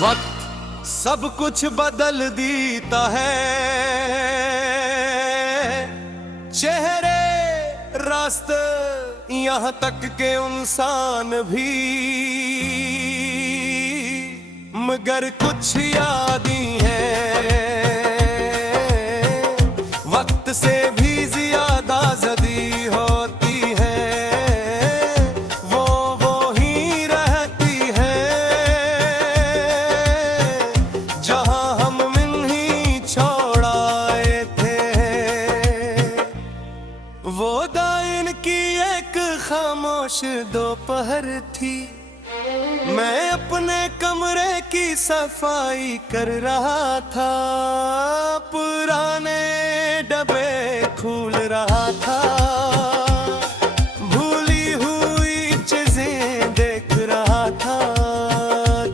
वक्त सब कुछ बदल देता है, चेहरे रास्ते यहाँ तक के इंसान भी, मगर कुछ यादें हैं वक्त से भी ज्यादा जदी होती है, वो ही रहती है जहां हम नहीं छोड़ाए थे। वो दाइन की एक खामोश दोपहर थी, मैं अपने कमरे की सफाई कर रहा था, पुराने डब्बे खोल रहा था, भूली हुई चीजें देख रहा था,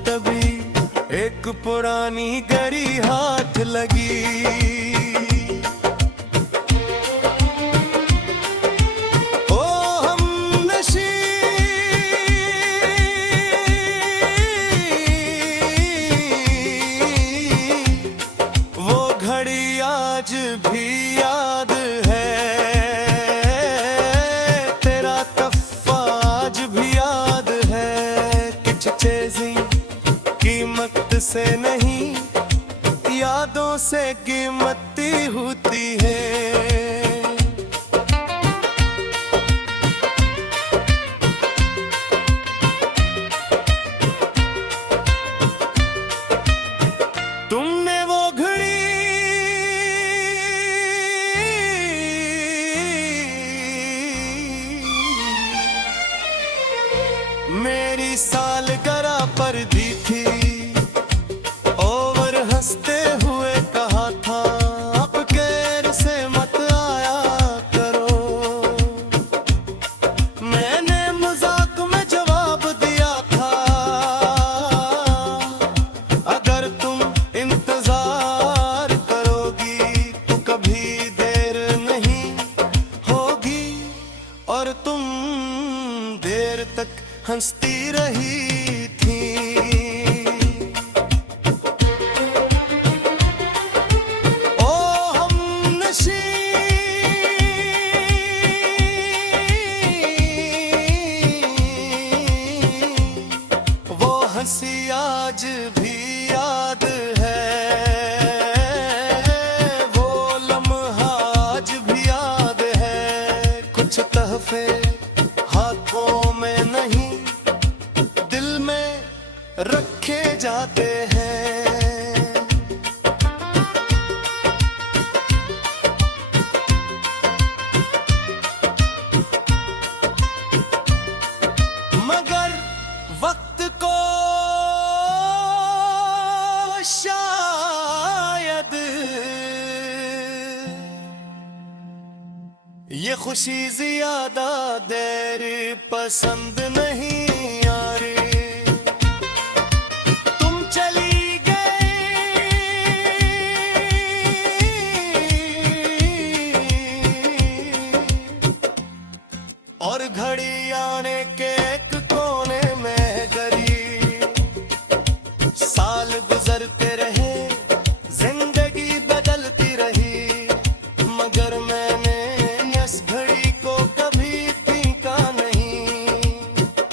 तभी एक पुरानी घड़ी हाथ लगी। आज भी याद है तेरा तफ्फा, आज भी याद है कुछ चीज़ें कीमत से नहीं यादों से कीमती होती है। तुमने वो घड़ी मेरी सालगिरह पर दी थी, और हंसते हुए कहा था अब गैर से मत आया करो। मैंने मजाक में जवाब दिया था अगर तुम इंतजार करोगी तो कभी देर नहीं होगी, और तुम देर तक हंसती रही थी। ओ हमनशी वो हंसी आज भी याद है, वो लम्हा आज भी याद है, कुछ तहफे हाथों में नहीं दिल में रखे जाते हैं। मगर वक्त को शायद ये खुशी ज्यादा देर पसंद नहीं आ रही। तुम चली गई और घड़ी आने के एक कोने में गिरी, साल गुजरते रहे जिंदगी बदलती रही, मगर मैंने इस घड़ी को कभी फीका नहीं।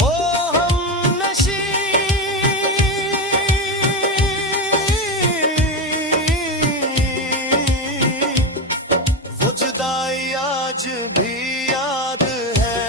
ओ हमनशी वो जुदाई आज भी याद है,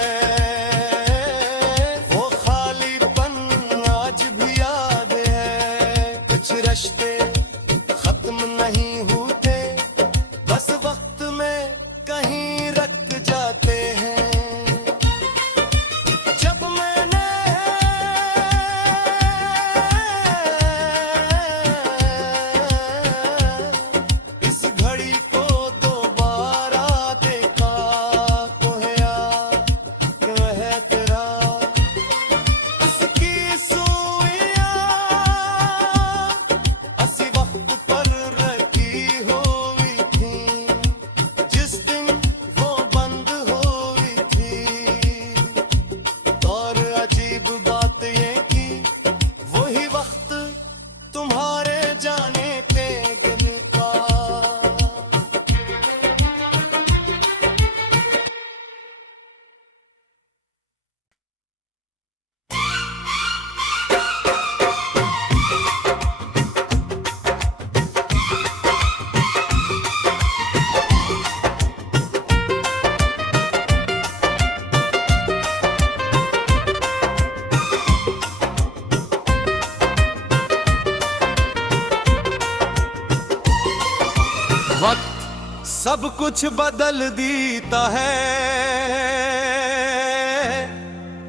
कुछ बदल देता है,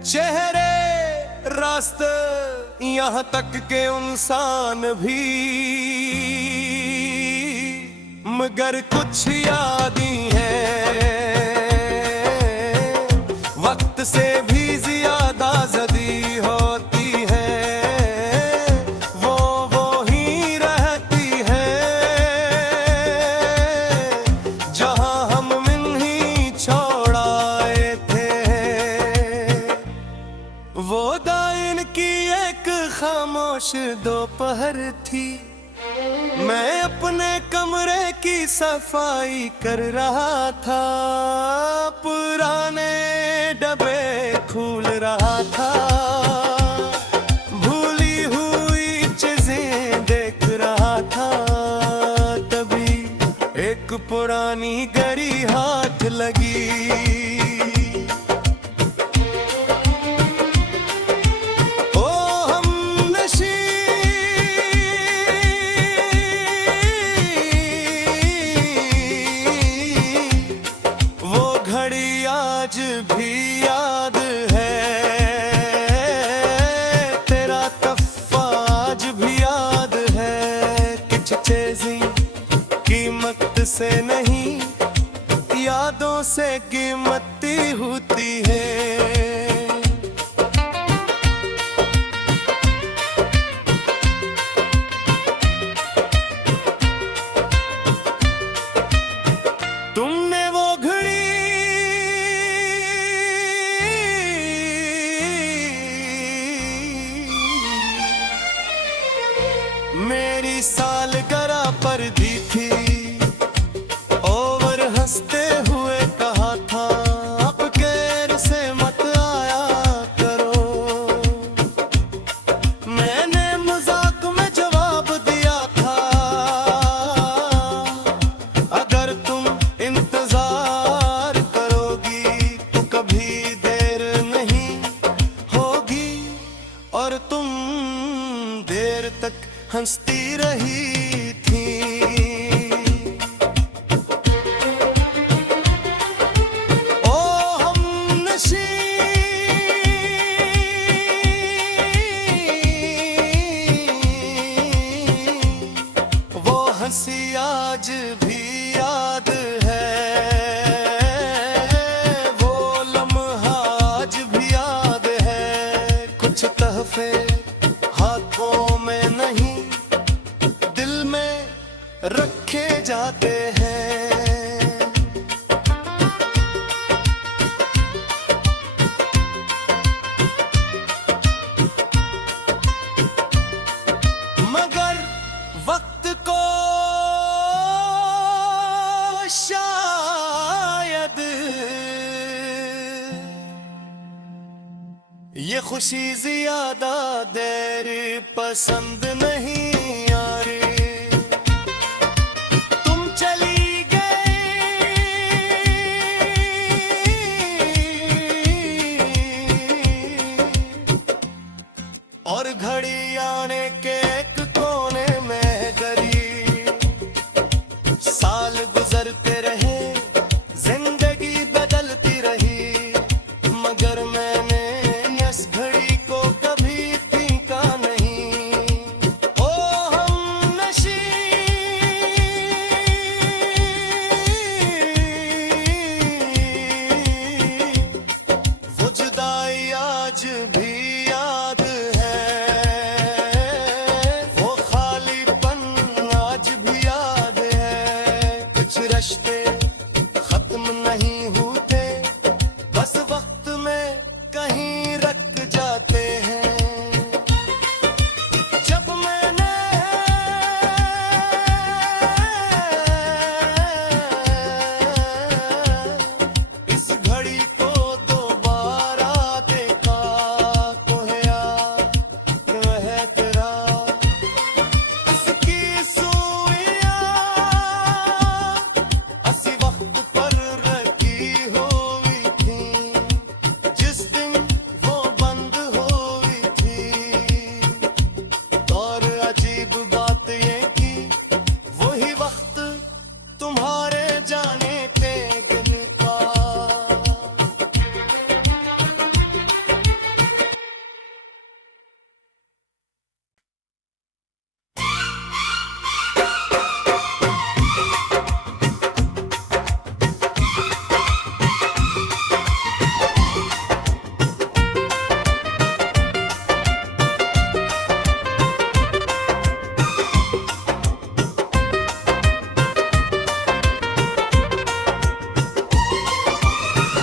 चेहरे रास्ते यहाँ तक के इंसान भी, मगर कुछ यादें हैं वक्त से भी ज्यादा ज़दी होती है, वो ही रहती है जहां हम नहीं छोड़ाए थे। वो दाइन की एक खामोश दोपहर थी, मैं अपने कमरे की सफाई कर रहा था, पुराने डब्बे खोल रहा था, भूली हुई चीजें देख रहा था। तभी एक पुरानी घड़ी हाथ लगी, आज भी याद है, तेरा तोहफा आज भी याद है। कुछ चीज़ें कीमत से नहीं, यादों से कीमती होती है। तुमने वो घड़ी मेरी सालगिरह पर दी थी, और हंसते हुए कहा था अब गैर से मत आया करो। मैंने मजाक में जवाब दिया था, अगर तुम इंतजार करोगी तो कभी देर नहीं होगी, और तुम देर तक हंसती रही थी। ओ हमनशी, वो हंसी आज भी याद है, वो लम्हा आज भी याद है। कुछ तहफे हाथों में नहीं, दिल में रखे जाते हैं। मगर वक्त को शायद ये खुशी ज्यादा देर पसंद नहीं आ रही। तुम चली गई और घड़ी आने के एक कोने में गरी, साल गुजरते रहे, जिंदगी बदलती रही, मगर मैंने इस घड़ी को कभी फीका नहीं। ओ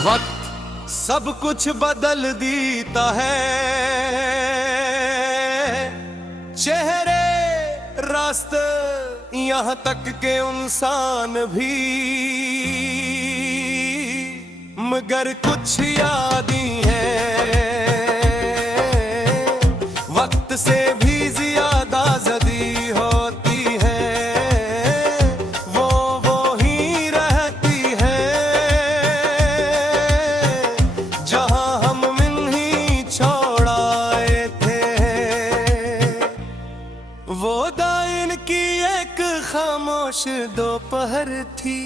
वक्त सब कुछ बदल देता है, चेहरे रास्ते यहाँ तक के इंसान भी, मगर कुछ यादें हैं वक्त से भी ज्यादा जदी होती है, वो ही रहती है जहां हम मिल छोड़ आए थे। वो दाइन की एक खामोश दोपहर थी,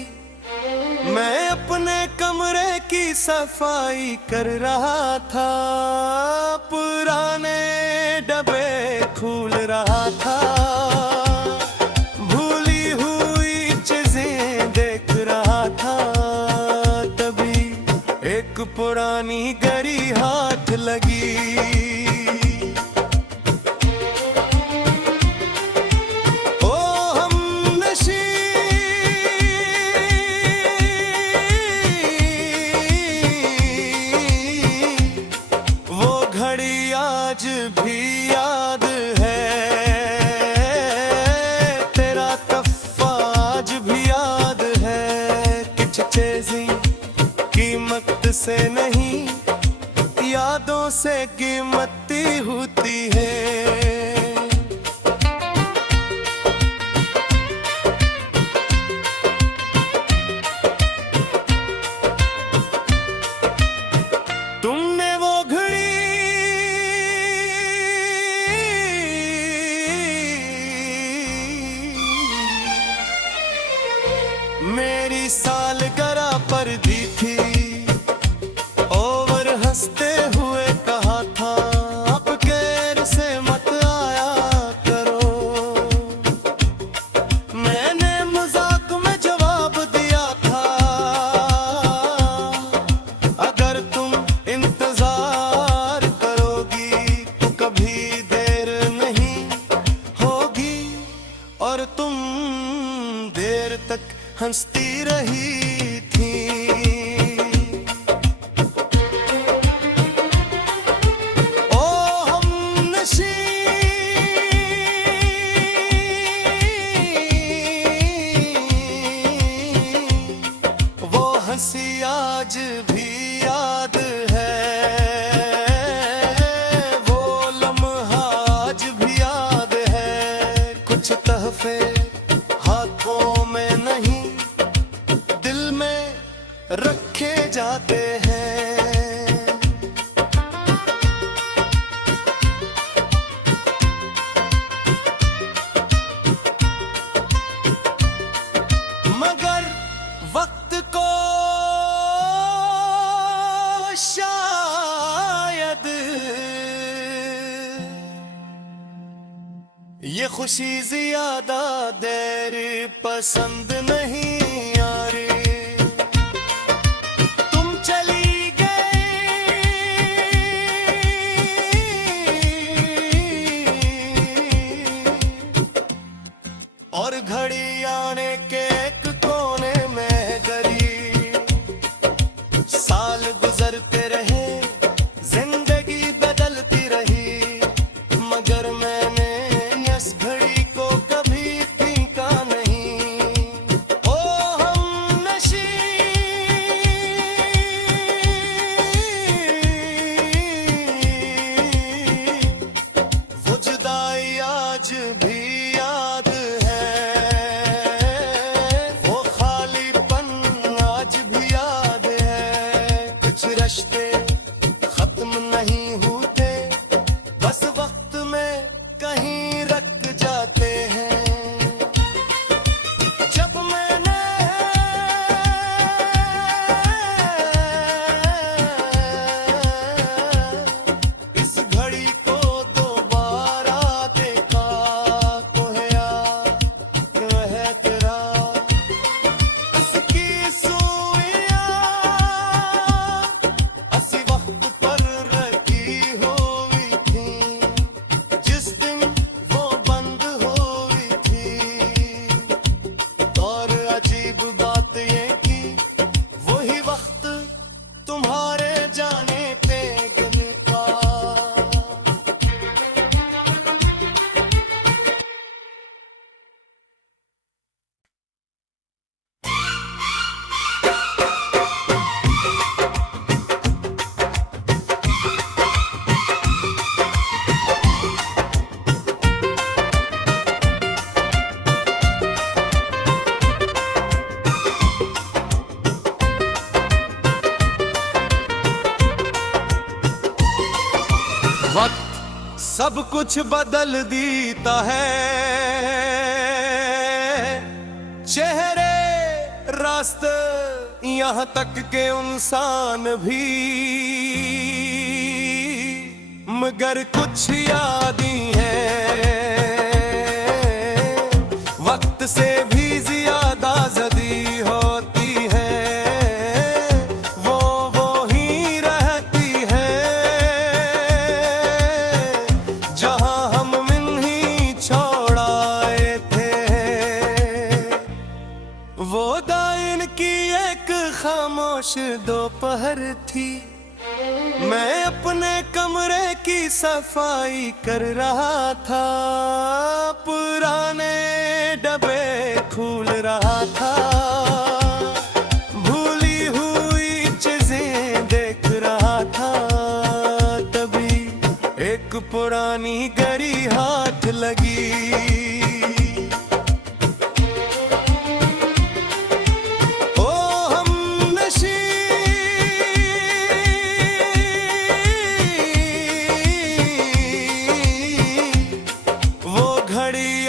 मैं अपने कमरे की सफाई कर रहा था, पुराने डब्बे खोल रहा था, भूली हुई चीजें देख रहा था, तभी एक पुरानी घड़ी हाथ लगी। आज भी याद है तेरा तफ़ा, आज भी याद है कुछ चीज़ें कीमत से नहीं, यादों से कीमती होती है। तुमने वो घड़ी मेरी सालगिरह पर दी थी, और हंसते हुए कहा था अब गैर से मत आया करो। मैंने मजाक में जवाब दिया था अगर तुम इंतजार करोगी तो कभी देर नहीं होगी, और तुम देर तक हंसती रही थी। ओ हमनशी वो हंसी आज भी याद है, वो लम्हा आज भी याद है, कुछ तहफे हाथों में नहीं दिल में रखे जाते हैं। मगर वक्त को शायद ये खुशी ज्यादा देर पसंद नहीं आ रही। तुम चली गई और घड़ी आने के एक कोने में गरी, साल गुजरते रहे जिंदगी बदलती रही, मगर मैंने इस घड़ी को कभी फीका नहीं। ओ हमनशी वो जुदाई आज भी याद है, वो खालीपन आज भी याद है, कुछ रिश्ते खत्म नहीं होते बस वक्त में कहीं रख जाते हैं। जब मैंने इस घड़ी को दोबारा देखा तो है यार वह तेरा, उसकी सुइयां सब कुछ बदल देता है, चेहरे रास्ते यहाँ तक के इंसान भी, मगर कुछ याद ही है वक्त से भी ज्यादा जदी होती है, वो ही रहती है जहां हम मिल ही छोड़ाए थे। वो दाइन की एक खामोश दोपहर थी, मैं अपने कमरे की सफाई कर रहा था, पुराने डब्बे खोल रहा था, भूली हुई चीजें देख रहा था। तभी एक पुरानी घड़ी हाथ लगी,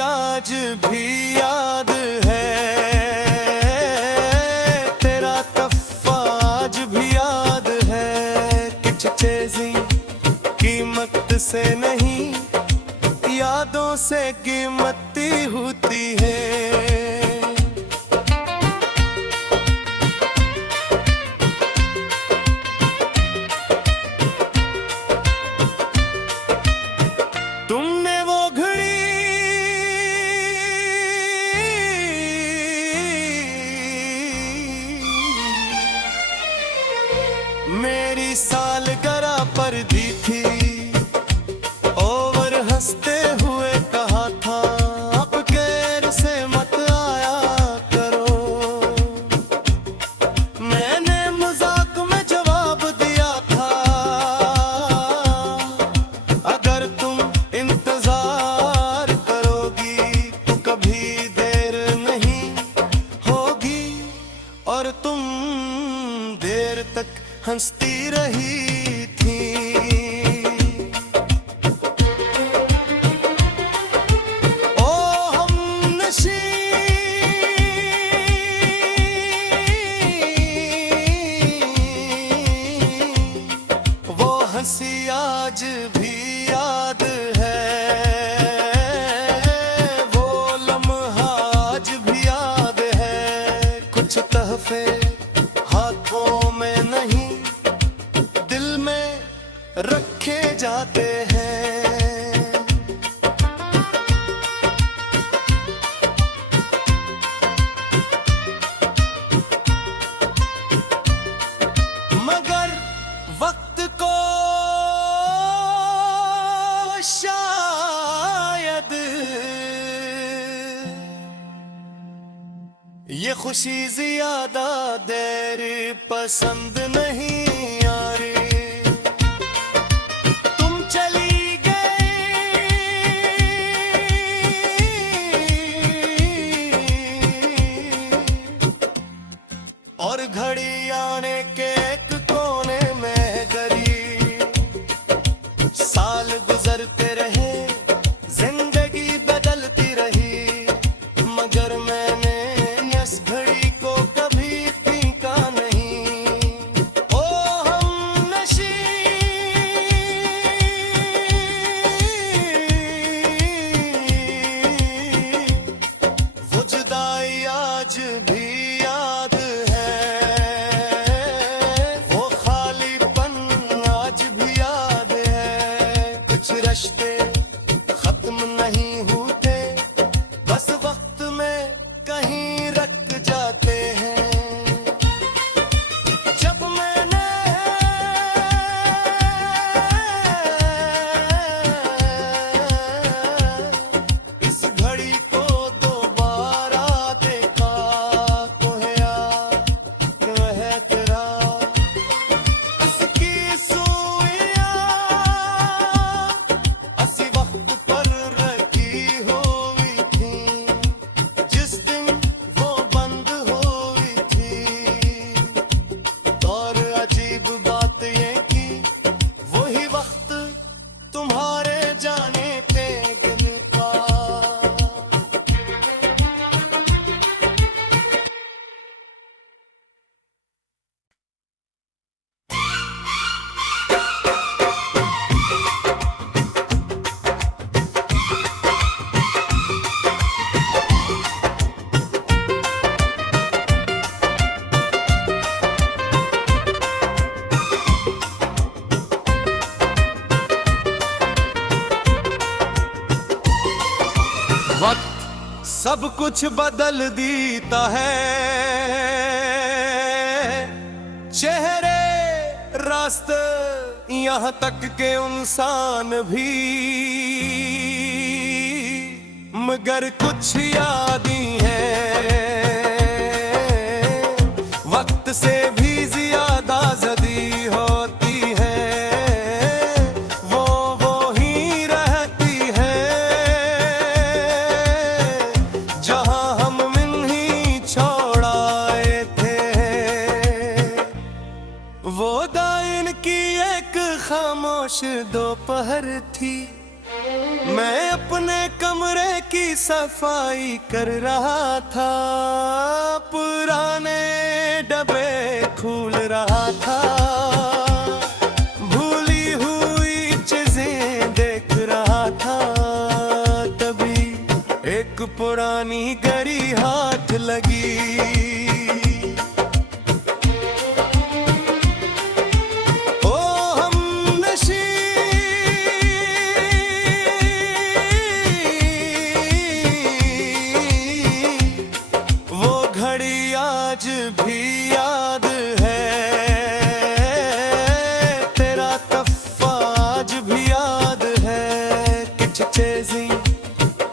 आज भी याद है तेरा तोहफा, आज भी याद है कुछ चीज़ें कीमत से नहीं, यादों से कीमती होती है। तुमने वो घड़ी मेरी सालगिरह पर दी थी, ओवर हंसते हुए कहा था अब गैर से मत आया करो। मैंने मजाक में जवाब दिया था अगर तुम इंतजार करोगी तो कभी देर नहीं होगी, और तुम देर तक हंसती रही थी। ओ हमनशी वो हंसी आज भी याद है, वो लम्हा आज भी याद है, कुछ तहफे हाथों में नहीं दिल में रखे जाते हैं। मगर वक्त को शायद ये खुशी ज्यादा देर पसंद नहीं आ रही, तुम चली गई और घड़ी आने के एक कोने में गरी, साल गुजरते रहे जिंदगी बदलती रही, मगर मैंने इस घड़ी को कभी फीका नहीं। ओ वक्त सब कुछ बदल देता है, चेहरे रास्ते यहाँ तक के इंसान भी, मगर कुछ यादें हैं वक्त से भी ज्यादा जदी होती है, वो ही रहती है जहां हम मिल छोड़ आए थे। वो दाइन की एक खामोश दोपहर थी, मैं अपने कमरे की सफाई कर रहा था, पुराने डब्बे खोल रहा था, भूली हुई चीजें देख रहा था। तभी एक पुरानी घड़ी हाथ लगी, आज भी याद है तेरा तफ्फा, आज भी याद है कुछ चीज़ें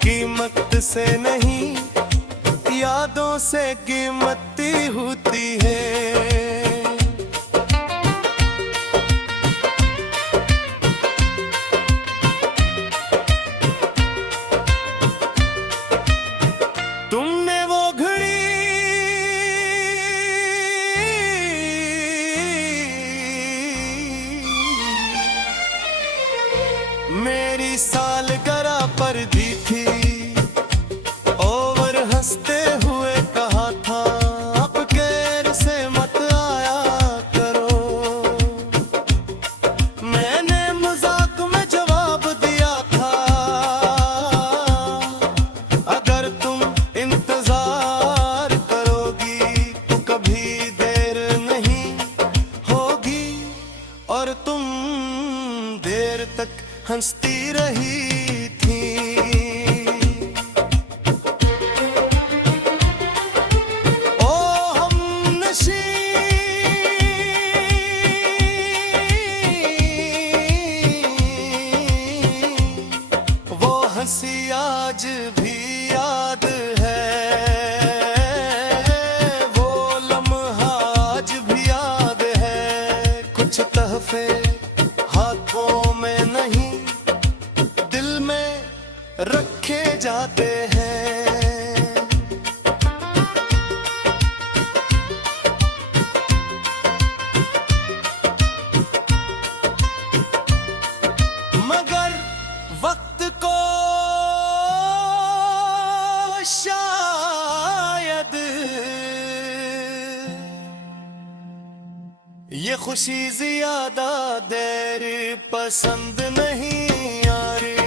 कीमत से नहीं यादों से कीमती होती है। तुमने वो घड़ी मेरी सालगिरह पर दी थी, और हंसते हुए कहा था अब गैर से मत आया करो। मैंने मजाक में जवाब दिया था अगर तुम इंतजार करोगी तो कभी देर नहीं होगी, और तुम देर तक हंसती रही थी। ओ हमनशी वो हंसी आज भी याद है, वो लम्हा आज भी याद है। कुछ तहफे हाथों में नहीं दिल में रखे जाते हैं। मगर वक्त को शायद ये खुशी ज्यादा देर पसंद नहीं आ रही।